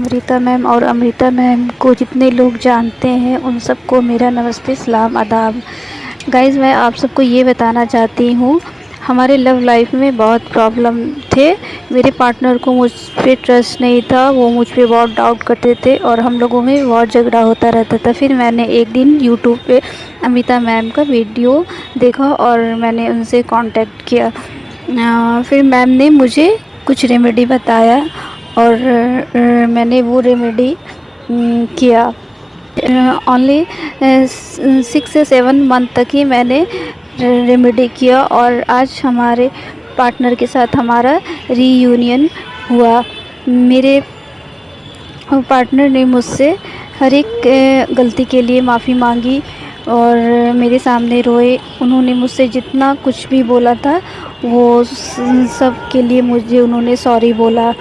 Amrita ma'am और Amrita ma'am को जितने लोग जानते हैं उन सबको मेरा नमस्ते, सलाम, आदाब। गाइज़, मैं आप सबको ये बताना चाहती हूँ, हमारे लव लाइफ में बहुत प्रॉब्लम थे। मेरे पार्टनर को मुझ पे ट्रस्ट नहीं था, वो मुझ पे बहुत डाउट करते थे और हम लोगों में बहुत झगड़ा होता रहता था। फिर मैंने एक दिन यूट्यूब पे अमृता मैम का वीडियो देखा और मैंने उनसे कांटेक्ट किया। फिर मैम ने मुझे कुछ रेमेडी बताया और मैंने वो रेमेडी किया। ओनली 6 से 7 मंथ तक ही मैंने रेमेडी किया और आज हमारे पार्टनर के साथ हमारा रीयूनियन हुआ। मेरे पार्टनर ने मुझसे हर एक गलती के लिए माफ़ी मांगी और मेरे सामने रोए। उन्होंने मुझसे जितना कुछ भी बोला था वो सब के लिए मुझे उन्होंने सॉरी बोला।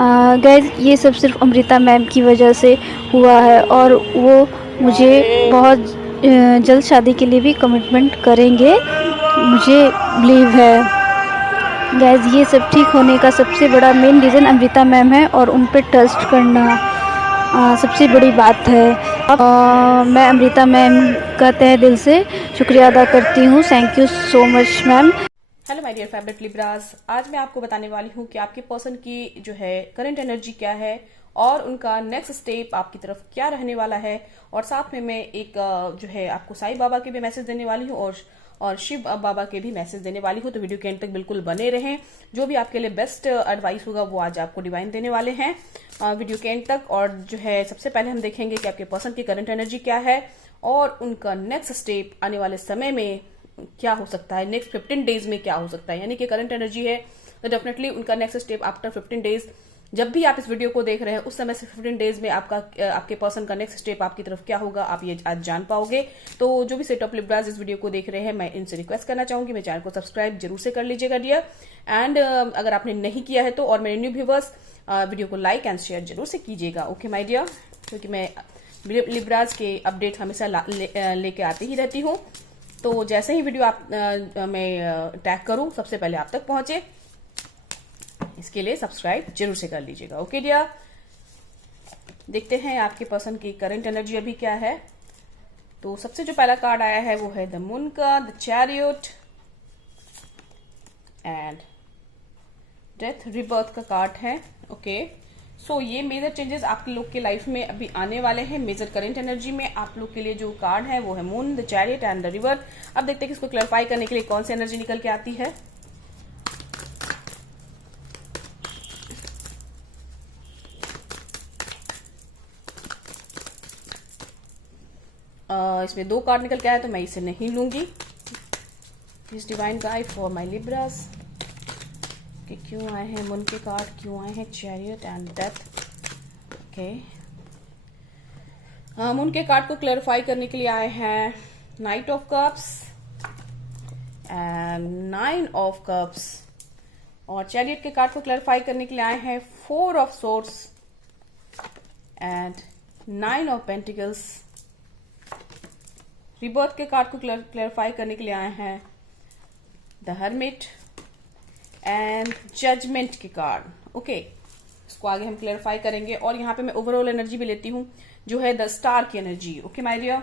गाइस, ये सब सिर्फ अमृता मैम की वजह से हुआ है और वो मुझे बहुत जल्द शादी के लिए भी कमिटमेंट करेंगे, मुझे बिलीव है। गाइस, ये सब ठीक होने का सबसे बड़ा मेन रीज़न अमृता मैम है और उन पे ट्रस्ट करना सबसे बड़ी बात है। मैं अमृता मैम का तहे दिल से शुक्रिया अदा करती हूँ। Thank you so much ma'am. Hello my dear favourite Libras, आज मैं आपको बताने वाली हूँ कि आपके पर्सन की जो है करंट एनर्जी क्या है और उनका नेक्स्ट स्टेप आपकी तरफ क्या रहने वाला है। और साथ में मैं एक जो है आपको साईं बाबा के भी मैसेज देने वाली हूँ और शिव बाबा के भी मैसेज देने वाली हूँ। तो वीडियो के एंड तक बिल्कुल बने रहें। जो भी आपके लिए बेस्ट एडवाइस होगा वो आज आपको डिवाइन देने वाले हैं वीडियो के एंड तक। और जो है सबसे पहले हम देखेंगे कि आपके पर्सन की करंट एनर्जी क्या है और उनका नेक्स्ट स्टेप आने वाले समय में क्या हो सकता है, नेक्स्ट 15 डेज में क्या हो सकता है। यानी कि करंट एनर्जी है तो डेफिनेटली उनका नेक्स्ट स्टेप आफ्टर 15 डेज, जब भी आप इस वीडियो को देख रहे हैं उस समय से 15 डेज में आपके पर्सन का नेक्स्ट स्टेप आपकी तरफ क्या होगा, आप ये आज जान पाओगे। तो जो भी सेट ऑफ लिब्रास इस वीडियो को देख रहे हैं, मैं इनसे रिक्वेस्ट करना चाहूंगी मेरे चैनल को सब्सक्राइब जरूर से कर लीजिएगा डियर। एंड अगर आपने नहीं किया है तो और मेरे न्यू व्यूवर्स वीडियो को लाइक एंड शेयर जरूर से कीजिएगा, ओके माय डियर, क्योंकि मैं लिब्रास के अपडेट हमेशा लेके आती ही रहती हूँ। तो जैसे ही वीडियो मैं टैग करूं सबसे पहले आप तक पहुंचे, इसके लिए सब्सक्राइब जरूर से कर लीजिएगा, ओके डियर। देखते हैं आपके पर्सन की करंट एनर्जी अभी क्या है। तो सबसे जो पहला कार्ड आया है वो है द मून का, the chariot and death rebirth का कार्ड है, ओके। सो ये मेजर चेंजेस आप लोग के लाइफ में अभी आने वाले हैं। मेजर करंट एनर्जी में आप लोग के लिए जो कार्ड है वो है moon, the chariot and the river. अब देखते हैं कि इसको क्लैरिफाई करने के लिए कौन सी एनर्जी निकल के आती है। इसमें 2 कार्ड निकल के आया तो मैं इसे नहीं लूंगी। Please divine guide for my Libras कि क्यों आए हैं मून के कार्ड, क्यों आए हैं chariot and death, okay. Moon के कार्ड को क्लैरिफाई करने के लिए आए हैं night of cups and 9 of cups. और चैरियट के कार्ड को क्लैरिफाई करने के लिए आए हैं 4 of swords and 9 of pentacles. Rebirth के कार्ड को क्लैरिफाई करने के लिए आए हैं द हर्मिट एंड जजमेंट के कार्ड, ओके। इसको आगे हम क्लैरिफाई करेंगे। और यहाँ पे मैं ओवरऑल एनर्जी भी लेती हूँ जो है द स्टार की एनर्जी, ओके माय डियर।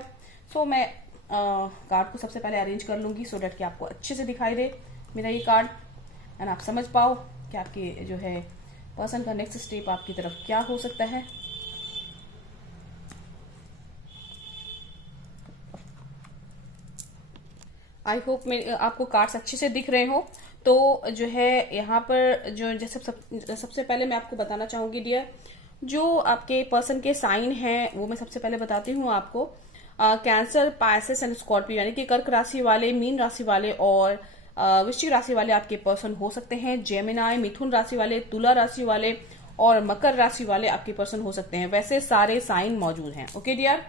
सो मैं कार्ड को सबसे पहले अरेंज कर लूंगी सो डेट कि आपको अच्छे से दिखाई दे मेरा ये कार्ड एंड आप समझ पाओ कि आपके जो है पर्सन का नेक्स्ट स्टेप आपकी तरफ क्या हो सकता है। आई होप आपको कार्ड्स अच्छे से दिख रहे हो। तो जो है यहाँ पर जो जैसे सबसे पहले मैं आपको बताना चाहूंगी डियर, जो आपके पर्सन के साइन हैं वो मैं सबसे पहले बताती हूँ आपको। कैंसर, पाइसेस एंड स्कॉर्पियो, यानी कि कर्क राशि वाले, मीन राशि वाले और वृश्चिक राशि वाले आपके पर्सन हो सकते हैं। जेमिनाई, मिथुन राशि वाले, तुला राशि वाले और मकर राशि वाले आपके पर्सन हो सकते हैं। वैसे सारे साइन मौजूद हैं, ओके डियर।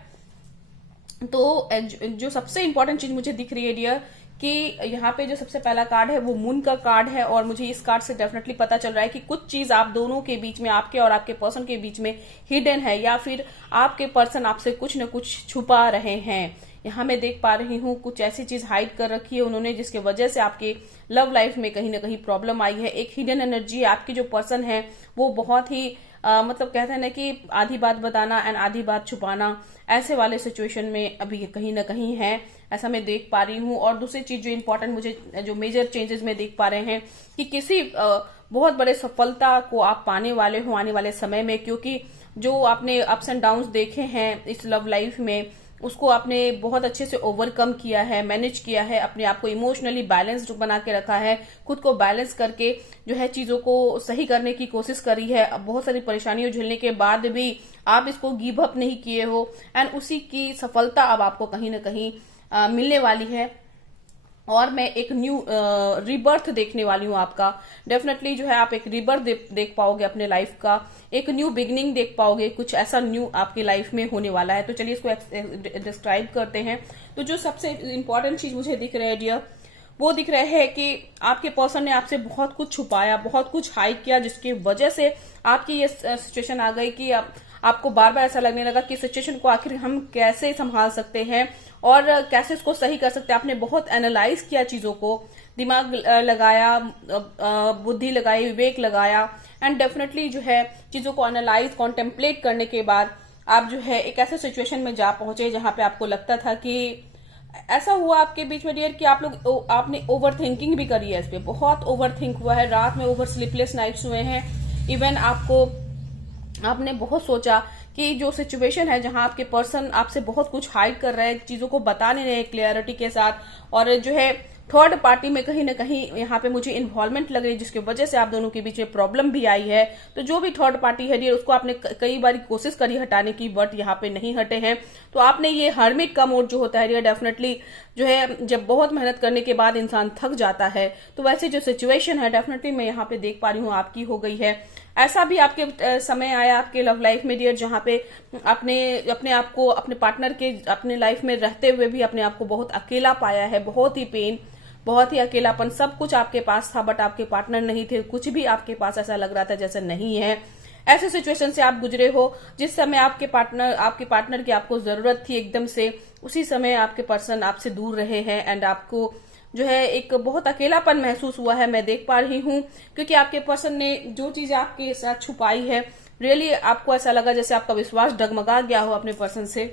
तो जो सबसे इंपॉर्टेंट चीज मुझे दिख रही है डियर कि यहाँ पे जो सबसे पहला कार्ड है वो मून का कार्ड है और मुझे इस कार्ड से डेफिनेटली पता चल रहा है कि कुछ चीज आप दोनों के बीच में, आपके और आपके पर्सन के बीच में हिडन है या फिर आपके पर्सन आपसे कुछ न कुछ छुपा रहे हैं। यहाँ मैं देख पा रही हूँ कुछ ऐसी चीज हाइड कर रखी है उन्होंने, जिसके वजह से आपके लव लाइफ में कहीं ना कहीं प्रॉब्लम आई है। एक हिडन एनर्जी, आपकी जो पर्सन है वो बहुत ही मतलब कहते हैं ना कि आधी बात बताना एंड आधी बात छुपाना, ऐसे वाले सिचुएशन में अभी कहीं ना कहीं है, ऐसा मैं देख पा रही हूँ। और दूसरी चीज जो इम्पोर्टेंट मुझे जो मेजर चेंजेस में देख पा रहे हैं कि किसी बहुत बड़े सफलता को आप पाने वाले हो आने वाले समय में, क्योंकि जो आपने अप्स एंड डाउन्स देखे हैं इस लव लाइफ में उसको आपने बहुत अच्छे से ओवरकम किया है, मैनेज किया है, अपने आप को इमोशनली बैलेंस्ड बना के रखा है, खुद को बैलेंस करके जो है चीजों को सही करने की कोशिश करी है। अब बहुत सारी परेशानियों झेलने के बाद भी आप इसको गिव अप नहीं किए हो एंड उसी की सफलता अब आपको कहीं ना कहीं मिलने वाली है। और मैं एक न्यू रीबर्थ देखने वाली हूँ आपका। डेफिनेटली जो है आप एक रीबर्थ देख पाओगे अपने लाइफ का, एक न्यू बिगनिंग देख पाओगे, कुछ ऐसा न्यू आपकी लाइफ में होने वाला है। तो चलिए इसको डिस्क्राइब करते हैं। तो जो सबसे इम्पोर्टेंट चीज मुझे दिख रहा है डियर, वो दिख रहा है कि आपके पर्सन ने आपसे बहुत कुछ छुपाया, बहुत कुछ हाइड किया, जिसकी वजह से आपकी ये सिचुएशन आ गई कि आपको बार बार ऐसा लगने लगा कि सिचुएशन को आखिर हम कैसे संभाल सकते हैं और कैसे इसको सही कर सकते हैं। आपने बहुत एनालाइज किया चीजों को, दिमाग लगाया, बुद्धि लगाई, विवेक लगाया एंड डेफिनेटली जो है चीजों को एनालाइज कॉन्टेम्पलेट करने के बाद आप जो है एक ऐसे सिचुएशन में जा पहुंचे जहां पे आपको लगता था कि ऐसा हुआ आपके बीच में डियर कि आपने ओवर थिंकिंग भी करी है, इस पे बहुत ओवर थिंक हुआ है, रात में ओवर स्लीपलेस नाइट्स हुए हैं। इवन आपने बहुत सोचा कि जो सिचुएशन है जहां आपके पर्सन आपसे बहुत कुछ हाइड कर रहे हैं, चीजों को बता नहीं रहे क्लियरिटी के साथ, और जो है थर्ड पार्टी में कहीं ना कहीं यहाँ पे मुझे इन्वॉल्वमेंट लग रही है, जिसकी वजह से आप दोनों के बीच में प्रॉब्लम भी आई है। तो जो भी थर्ड पार्टी है डियर, उसको आपने कई बार कोशिश करी हटाने की, बट यहाँ पे नहीं हटे हैं। तो आपने ये हर्मिट का मोड जो होता है डियर, डेफिनेटली जो है जब बहुत मेहनत करने के बाद इंसान थक जाता है, तो वैसे जो सिचुएशन है डेफिनेटली मैं यहाँ पे देख पा रही हूँ आपकी हो गई है। ऐसा भी आपके समय आया आपके लव लाइफ में डियर, जहां पे आपने अपने आप को अपने पार्टनर के अपने लाइफ में रहते हुए भी अपने आप को बहुत अकेला पाया है, बहुत ही पेन, बहुत ही अकेलापन। सब कुछ आपके पास था बट आपके पार्टनर नहीं थे, कुछ भी आपके पास ऐसा लग रहा था जैसे नहीं है। ऐसे सिचुएशन से आप गुजरे हो जिस समय आपके पार्टनर की आपको जरूरत थी एकदम से, उसी समय आपके पर्सन आपसे दूर रहे हैं एंड आपको जो है एक बहुत अकेलापन महसूस हुआ है, मैं देख पा रही हूँ। क्योंकि आपके पर्सन ने जो चीज आपके साथ छुपाई है, रियली आपको ऐसा लगा जैसे आपका विश्वास डगमगा गया हो अपने पर्सन से।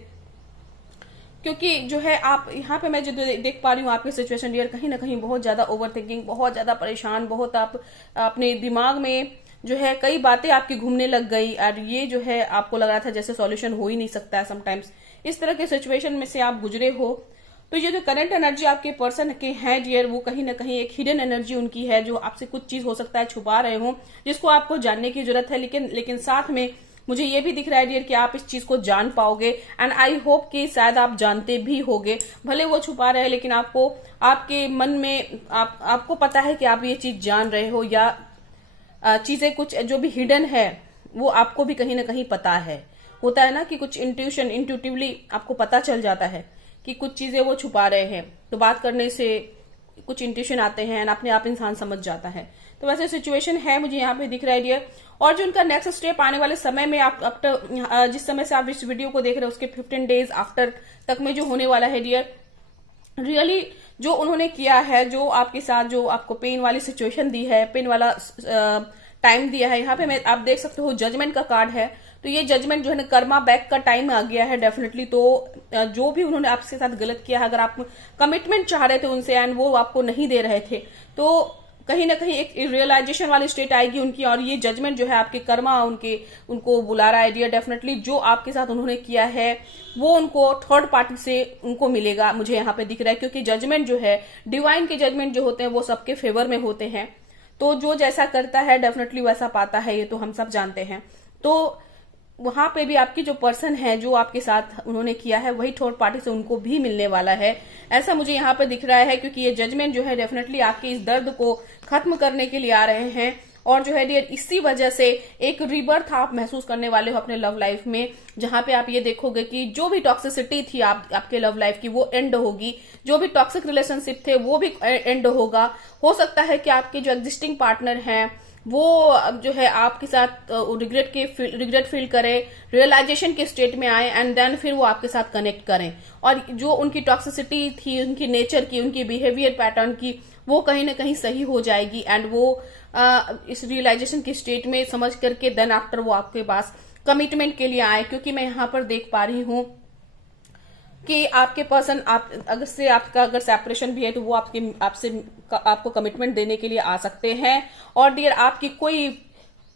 क्योंकि जो है आप यहाँ पे मैं जो देख पा रही हूँ आपकी सिचुएशन डियर, कहीं ना कहीं बहुत ज्यादा ओवर थिंकिंग, बहुत ज्यादा परेशान, बहुत आप अपने दिमाग में जो है कई बातें आपकी घूमने लग गई और ये जो है आपको लग रहा था जैसे सॉल्यूशन हो ही नहीं सकता है समटाइम्स। इस तरह के सिचुएशन में से आप गुजरे हो। तो ये जो करंट एनर्जी आपके पर्सन के हैं डियर, वो कहीं ना कहीं एक हिडन एनर्जी उनकी है, जो आपसे कुछ चीज हो सकता है छुपा रहे हो, जिसको आपको जानने की जरूरत है। लेकिन साथ में मुझे ये भी दिख रहा है डियर कि आप इस चीज को जान पाओगे एंड आई होप कि शायद आप जानते भी होगे। भले वो छुपा रहे हैं लेकिन आपको आपके मन में आपको पता है कि आप ये चीज जान रहे हो, या चीजें कुछ जो भी हिडन है वो आपको भी कहीं ना कहीं पता है। होता है ना कि कुछ इंट्यूटिवली आपको पता चल जाता है कि कुछ चीजें वो छुपा रहे हैं, तो बात करने से कुछ इंट्यूशन आते हैं एंड अपने आप इंसान समझ जाता है। तो वैसे सिचुएशन है मुझे यहाँ पे दिख रहा है डियर। और जो उनका नेक्स्ट स्टेप आने वाले समय में आप आफ्टर जिस समय से आप इस वीडियो को देख रहे हो उसके 15 डेज आफ्टर तक में जो होने वाला है डियर, रियली जो उन्होंने किया है, जो आपके साथ जो आपको पेन वाली सिचुएशन दी है, पेन वाला टाइम दिया है, यहाँ पे आप देख सकते हो जजमेंट का कार्ड है। तो ये जजमेंट जो है ना, कर्मा बैक का टाइम आ गया है डेफिनेटली। तो जो भी उन्होंने आपके साथ गलत किया है, अगर आप कमिटमेंट चाह रहे थे उनसे एंड वो आपको नहीं दे रहे थे, तो कहीं ना कहीं एक रियलाइजेशन वाली स्टेट आएगी उनकी, और ये जजमेंट जो है आपके कर्मा उनको बुला रहा है डियर। डेफिनेटली जो आपके साथ उन्होंने किया है वो उनको थर्ड पार्टी से उनको मिलेगा, मुझे यहाँ पे दिख रहा है। क्योंकि जजमेंट जो है, डिवाइन के जजमेंट जो होते हैं वो सबके फेवर में होते हैं। तो जो जैसा करता है डेफिनेटली वैसा पाता है, ये तो हम सब जानते हैं। तो वहां पे भी आपकी जो पर्सन है, जो आपके साथ उन्होंने किया है, वही थर्ड पार्टी से उनको भी मिलने वाला है, ऐसा मुझे यहाँ पे दिख रहा है। क्योंकि ये जजमेंट जो है डेफिनेटली आपके इस दर्द को खत्म करने के लिए आ रहे हैं। और जो है डियर, इसी वजह से एक रीबर्थ आप महसूस करने वाले हो अपने लव लाइफ में, जहां पे आप ये देखोगे कि जो भी टॉक्सिसिटी थी आपके लव लाइफ की वो एंड होगी, जो भी टॉक्सिक रिलेशनशिप थे वो भी एंड होगा। हो सकता है कि आपके जो एग्जिस्टिंग पार्टनर हैं वो अब जो है आपके साथ रिग्रेट फील करे, रियलाइजेशन के स्टेट में आए, एंड देन फिर वो आपके साथ कनेक्ट करें, और जो उनकी टॉक्सिसिटी थी, उनकी नेचर की, उनकी बिहेवियर पैटर्न की, वो कहीं ना कहीं सही हो जाएगी, एंड वो इस रियलाइजेशन की स्टेट में समझ करके देन आफ्टर वो आपके पास कमिटमेंट के लिए आए। क्योंकि मैं यहाँ पर देख पा रही हूँ कि आपके पर्सन आपका अगर सेपरेशन भी है तो वो आपको कमिटमेंट देने के लिए आ सकते हैं। और डियर, आपकी कोई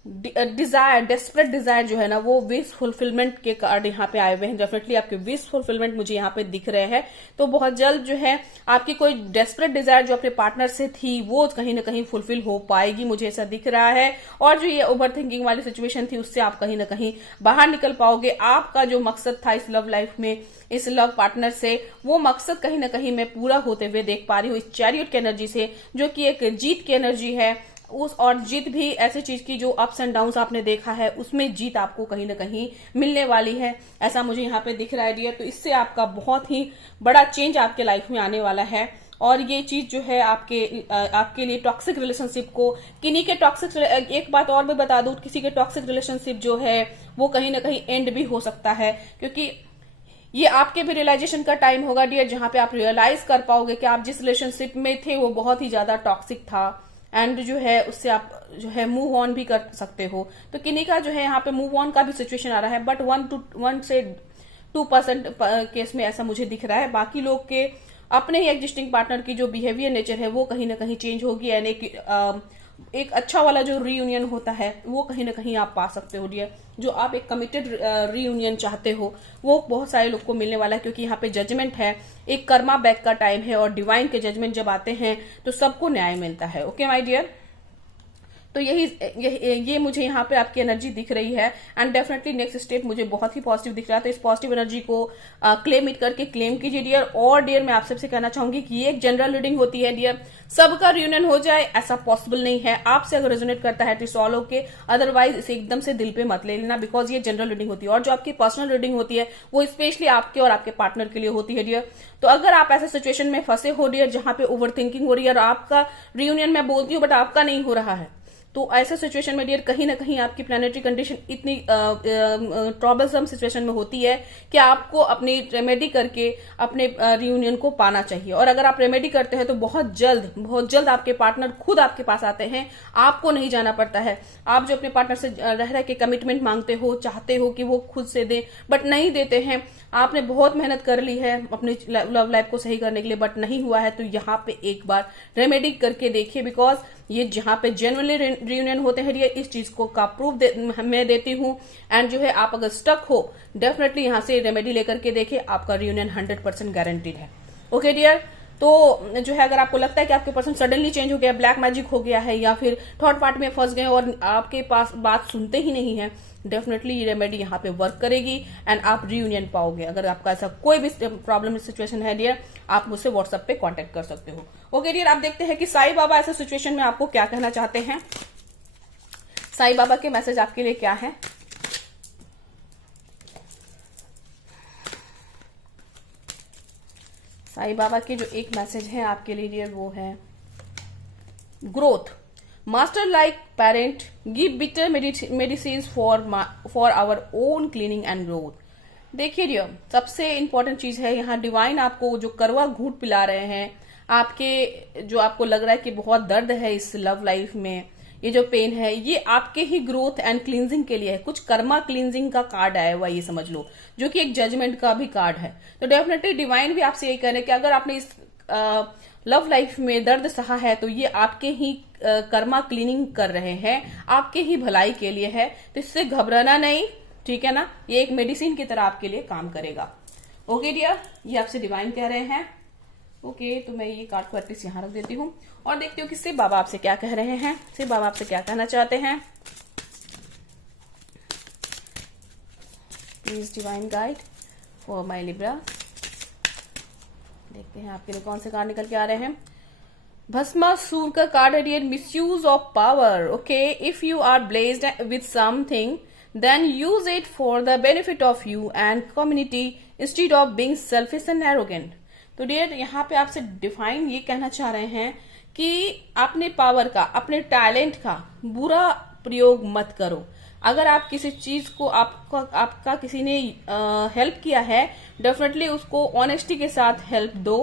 डेस्परेट डिजायर जो है ना, वो विश फुलफिलमेंट के कार्ड यहाँ पे आए हुए हैं। डेफिनेटली आपके विश फुलफिलमेंट मुझे यहाँ पे दिख रहे हैं। तो बहुत जल्द जो है आपकी कोई डेस्परेट डिजायर जो अपने पार्टनर से थी वो कहीं ना कहीं फुलफिल हो पाएगी, मुझे ऐसा दिख रहा है। और जो ये ओवर थिंकिंग वाली सिचुएशन थी उससे आप कहीं ना कहीं बाहर निकल पाओगे। आपका जो मकसद था इस लव लाइफ में, इस लव पार्टनर से, वो मकसद कहीं ना कहीं मैं पूरा होते हुए देख पा रही हूँ इस चैरियट की एनर्जी से, जो कि एक जीत की एनर्जी है। और जीत भी ऐसी चीज की जो अप्स एंड डाउन्स आपने देखा है उसमें जीत आपको कहीं ना कहीं मिलने वाली है, ऐसा मुझे यहाँ पे दिख रहा है डियर। तो इससे आपका बहुत ही बड़ा चेंज आपके लाइफ में आने वाला है। और ये चीज जो है आपके लिए टॉक्सिक रिलेशनशिप को, किन्हीं के टॉक्सिक, एक बात और भी बता दूं, किसी के टॉक्सिक रिलेशनशिप जो है वो कहीं ना कहीं एंड भी हो सकता है। क्योंकि ये आपके भी रियलाइजेशन का टाइम होगा डियर, जहां पे आप रियलाइज कर पाओगे कि आप जिस रिलेशनशिप में थे वो बहुत ही ज्यादा टॉक्सिक था, एंड जो है उससे आप जो है मूव ऑन भी कर सकते हो। तो किन्हीं का जो है यहाँ पे मूव ऑन का भी सिचुएशन आ रहा है, बट 1 से 2% केस में ऐसा मुझे दिख रहा है। बाकी लोग के अपने ही एग्जिस्टिंग पार्टनर की जो बिहेवियर नेचर है वो कहीं ना कहीं चेंज होगी, एंड एक अच्छा वाला जो रीयूनियन होता है वो कहीं ना कहीं आप पा सकते हो डियर। जो आप एक कमिटेड रीयूनियन चाहते हो वो बहुत सारे लोग को मिलने वाला है, क्योंकि यहाँ पे जजमेंट है, एक कर्मा बैक का टाइम है, और डिवाइन के जजमेंट जब आते हैं तो सबको न्याय मिलता है। ओके माय डियर, तो ये मुझे यहाँ पे आपकी एनर्जी दिख रही है, एंड डेफिनेटली नेक्स्ट स्टेप मुझे बहुत ही पॉजिटिव दिख रहा है। तो इस पॉजिटिव एनर्जी को क्लेम इट करके क्लेम कीजिए डियर। और डियर, मैं आप सबसे कहना चाहूंगी कि ये एक जनरल रीडिंग होती है डियर, सबका रियूनियन हो जाए ऐसा पॉसिबल नहीं है। आपसे अगर रेजोनेट करता है तो सॉल्व ओके, अदरवाइज इसे एकदम से दिल पे मत ले लेना, बिकॉज ये जनरल रीडिंग होती है। और जो आपकी पर्सनल रीडिंग होती है वो स्पेशली आपके और आपके पार्टनर के लिए होती है डियर। तो अगर आप ऐसे सिचुएशन में फंसे हो डियर जहां पे ओवर थिंकिंग हो रही है और आपका रियूनियन मैं बोलती हूँ बट आपका नहीं हो रहा है, तो ऐसे सिचुएशन में डियर कहीं ना कहीं आपकी प्लैनेटरी कंडीशन इतनी ट्रबलसम सिचुएशन में होती है कि आपको अपनी रेमेडी करके अपने रियूनियन को पाना चाहिए। और अगर आप रेमेडी करते हैं तो बहुत जल्द आपके पार्टनर खुद आपके पास आते हैं, आपको नहीं जाना पड़ता है। आप जो अपने पार्टनर से रह के कमिटमेंट मांगते हो, चाहते हो कि वो खुद से दे, बट नहीं देते हैं। आपने बहुत मेहनत कर ली है अपनी लव लाइफ को सही करने के लिए, बट नहीं हुआ है, तो यहाँ पे एक बार रेमेडी करके देखिए, बिकॉज ये जहां पे जेन्युइनली रियूनियन होते हैं इस चीज को का प्रूफ मैं देती हूँ। एंड जो है आप अगर स्टक हो, डेफिनेटली यहां से रेमेडी लेकर के देखिए, आपका रियूनियन 100% गारंटीड है। ओके डियर, तो जो है अगर आपको लगता है कि आपके पर्सन सडनली चेंज हो गया, ब्लैक मैजिक हो गया है, या फिर थर्ड पार्टी में फंस गए और आपके पास बात सुनते ही नहीं है, डेफिनेटली ये रेमेडी यहाँ पे वर्क करेगी एंड आप रियूनियन पाओगे। अगर आपका ऐसा कोई भी प्रॉब्लम सिचुएशन है डियर, आप मुझसे व्हाट्सएप पे कांटेक्ट कर सकते हो। ओके डियर, आप देखते हैं कि साईं बाबा ऐसे सिचुएशन में आपको क्या कहना चाहते हैं। साईं बाबा के मैसेज आपके लिए क्या है। साईं बाबा के जो एक मैसेज है आपके लिए डियर वो है growth. Master like parent give bitter medicine for our own cleaning and growth. देखिए डियर, सबसे इंपॉर्टेंट चीज है यहाँ डिवाइन आपको जो करवा घूंट पिला रहे हैं, आपके जो आपको लग रहा है कि बहुत दर्द है इस लव लाइफ में, ये जो पेन है ये आपके ही ग्रोथ एंड क्लींजिंग के लिए है। कुछ कर्मा क्लींजिंग का कार्ड आया हुआ ये समझ लो, जो कि एक जजमेंट का भी कार्ड है। तो डेफिनेटली डिवाइन भी आपसे यही कह रहे हैं कि अगर आपने इस लव लाइफ में दर्द सहा है तो ये आपके ही कर्मा क्लीनिंग कर रहे हैं, आपके ही भलाई के लिए है। तो इससे घबराना नहीं, ठीक है ना, ये एक मेडिसिन की तरह आपके लिए काम करेगा। ओके डियर, ये आपसे डिवाइन कह रहे हैं। ओके, तो मैं ये कार्ड को एटलीस्ट यहाँ रख देती हूँ और देखती हूँ कि शिव बाबा आपसे क्या कह रहे हैं, शिव बाबा आपसे क्या कहना चाहते हैं। Please divine guide for my Libra. देखते हैं आपके लिए कौन से कार्ड निकल के आ रहे हैं। भस्मासुर का कार्ड है dear, misuse of power. Okay, if you are blessed with something then use it for the benefit of you and community instead of being selfish and arrogant. तो डियर यहाँ पे आपसे डिफाइन ये कहना चाह रहे हैं कि अपने पावर का, अपने टैलेंट का बुरा प्रयोग मत करो। अगर आप किसी चीज को आपका किसी ने हेल्प किया है, डेफिनेटली उसको ऑनेस्टी के साथ हेल्प दो।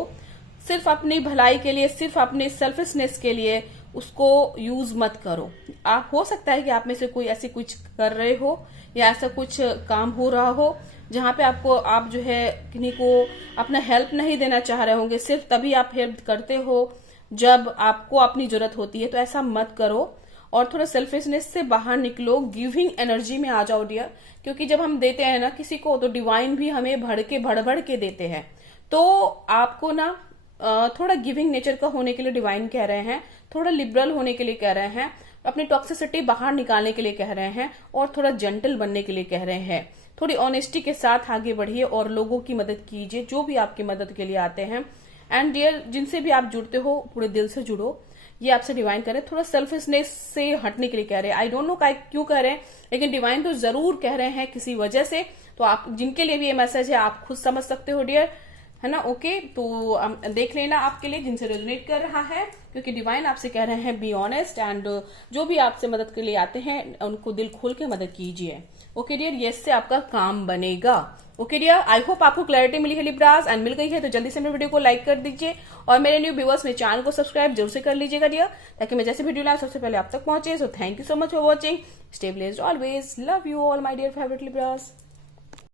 सिर्फ अपनी भलाई के लिए, सिर्फ अपने सेल्फिशनेस के लिए उसको यूज मत करो। आप हो सकता है कि आप में से कोई ऐसे कुछ कर रहे हो या ऐसा कुछ काम हो रहा हो जहां पे आप जो है किन्हीं को अपना हेल्प नहीं देना चाह रहे होंगे, सिर्फ तभी आप हेल्प करते हो जब आपको अपनी जरूरत होती है। तो ऐसा मत करो और थोड़ा सेल्फिशनेस से बाहर निकलो, गिविंग एनर्जी में आ जाओ डियर। क्योंकि जब हम देते हैं ना किसी को, तो डिवाइन भी हमें भड़ भड़ के देते हैं। तो आपको ना थोड़ा गिविंग नेचर का होने के लिए डिवाइन कह रहे हैं, थोड़ा लिबरल होने के लिए कह रहे हैं, अपनी टॉक्सिसिटी बाहर निकालने के लिए कह रहे हैं और थोड़ा जेंटल बनने के लिए कह रहे हैं। थोड़ी ऑनेस्टी के साथ आगे बढ़िए और लोगों की मदद कीजिए जो भी आपकी मदद के लिए आते हैं। एंड डियर, जिनसे भी आप जुड़ते हो पूरे दिल से जुड़ो, ये आपसे डिवाइन कह रहे हैं। थोड़ा सेल्फिशनेस से हटने के लिए कह रहे हैं। आई डोंट नो क्यों कह रहे हैं, लेकिन डिवाइन तो जरूर कह रहे हैं किसी वजह से। तो आप जिनके लिए भी ये मैसेज है आप खुद समझ सकते हो डियर, है ना। ओके, तो देख लेना आपके लिए जिनसे रेजोनेट कर रहा है, क्योंकि डिवाइन आपसे कह रहे हैं बी ऑनेस्ट एंड जो भी आपसे मदद के लिए आते हैं उनको दिल खोल के मदद कीजिए। ओके डियर, ये इससे आपका काम बनेगा। ओके डियर, आई होप आपको क्लैरिटी मिली है लिब्रास एंड मिल गई है। तो जल्दी से मेरे वीडियो को लाइक कर दीजिए और मेरे न्यू व्यूअर्स मेरे चैनल को सब्सक्राइब जरूर से कर लीजिएगा डियर, ताकि मैं जैसे वीडियो लाऊं सबसे पहले आप तक पहुंचे। So thank you so much for watching, stay blessed always, love you all my dear favourite Libras.